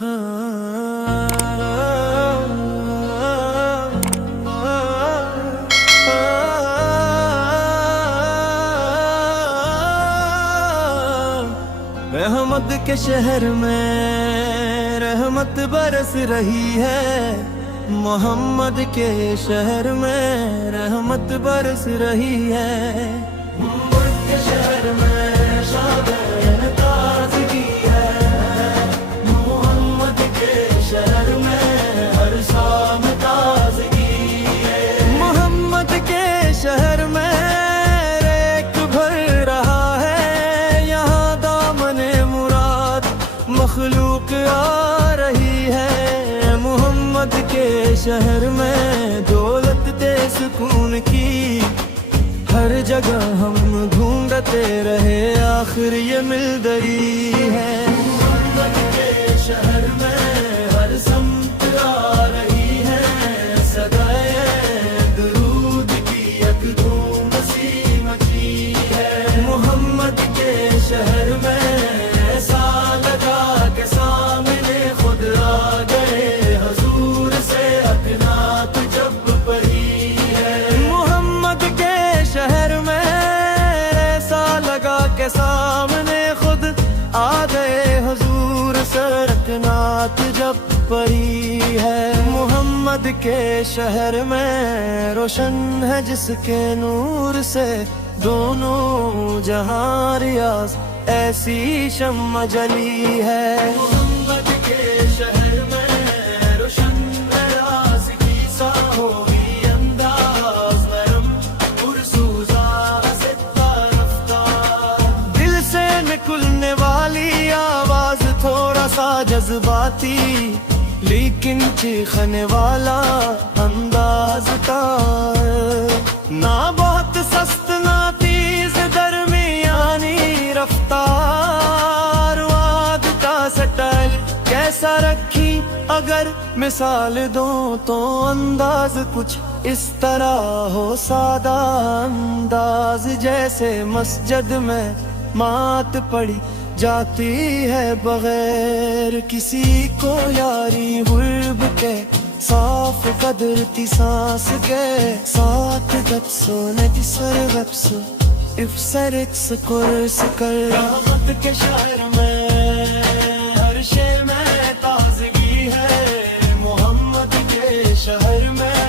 रहमत के शहर में रहमत बरस रही है, मोहम्मद के शहर में रहमत बरस रही है। मुल्क के शहर में शान ताज़गी है, मोहम्मद के शहर में हर शाम ताज़गी है। मोहम्मद के शहर में रेख भर रहा है, यहाँ दामने मुराद मखलूक आ रही है। मोहम्मद के शहर में दौलत दे सुकून की हर जगह हम ढूंढते रहे, आखिर ये मिल गई है। मोहम्मद के शहर में हर समत आ रही है, सदाए दरूद की एक धूम सी मची है। मोहम्मद के शहर में ऐसा लगा के सामने खुद आ गए, हुजूर से अकनात जब पड़ी है। मोहम्मद के शहर में ऐसा लगा के सामने खुद आ गए, हुजूर से अकनात जब पड़ी है। मोहम्मद के शहर में रोशन है जिसके नूर से दोनों जहां रियाज, ऐसी शम्मा जली है। मोहम्मद के शहर में रोशन है राज़गी सा होगी अंदाज, नरम पुरसूज़ा सिद्दा रफ्तार, दिल से निकलने वाली आवाज थोड़ा सा जज्बाती, लेकिन चीखने वाला अंदाज था। ना बहुत सस्त ना तेज, दरमियानी रफ्तार, वाद का स्टाइल कैसा रखी अगर मिसाल दूं तो अंदाज कुछ इस तरह हो, सादा अंदाज जैसे मस्जिद में मात पड़ी जाती है बगैर किसी को यारी गुर्ब के, साफ कदरती सांस के साथ गप्सो नजसर गप्सो इफ्सर इक्स कुर्स कर। रहमत के शहर में हर शे में ताजगी है, मोहम्मद के शहर में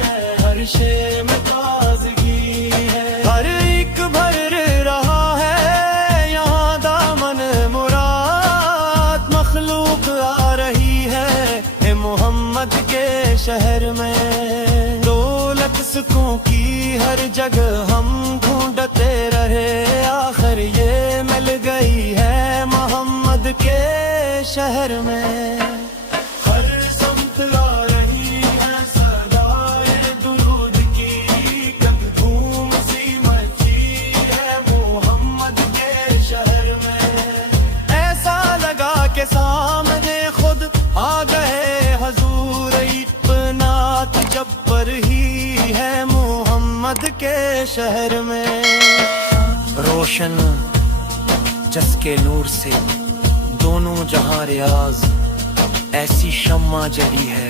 हर शे में ताजगी है। हर एक भर रहा है यहाँ दामन मुराद, मखलूक आ रही है मोहम्मद के शहर में। दौलत सुकून की हर जगह हम ढूंढते रहे, आखिर ये मिल गई है मोहम्मद के शहर में। हर समत आ रही है सदाए दुरूद की एक धूम सी मची है, मोहम्मद के शहर में ऐसा लगा के सामने खुद आ गए, हुजूर इत्नात जब पर ही है मोहम्मद के शहर में। रोशन जिसके नूर से दोनों जहां रियाज, ऐसी शम्मा जली है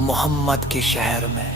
मोहम्मद के शहर में।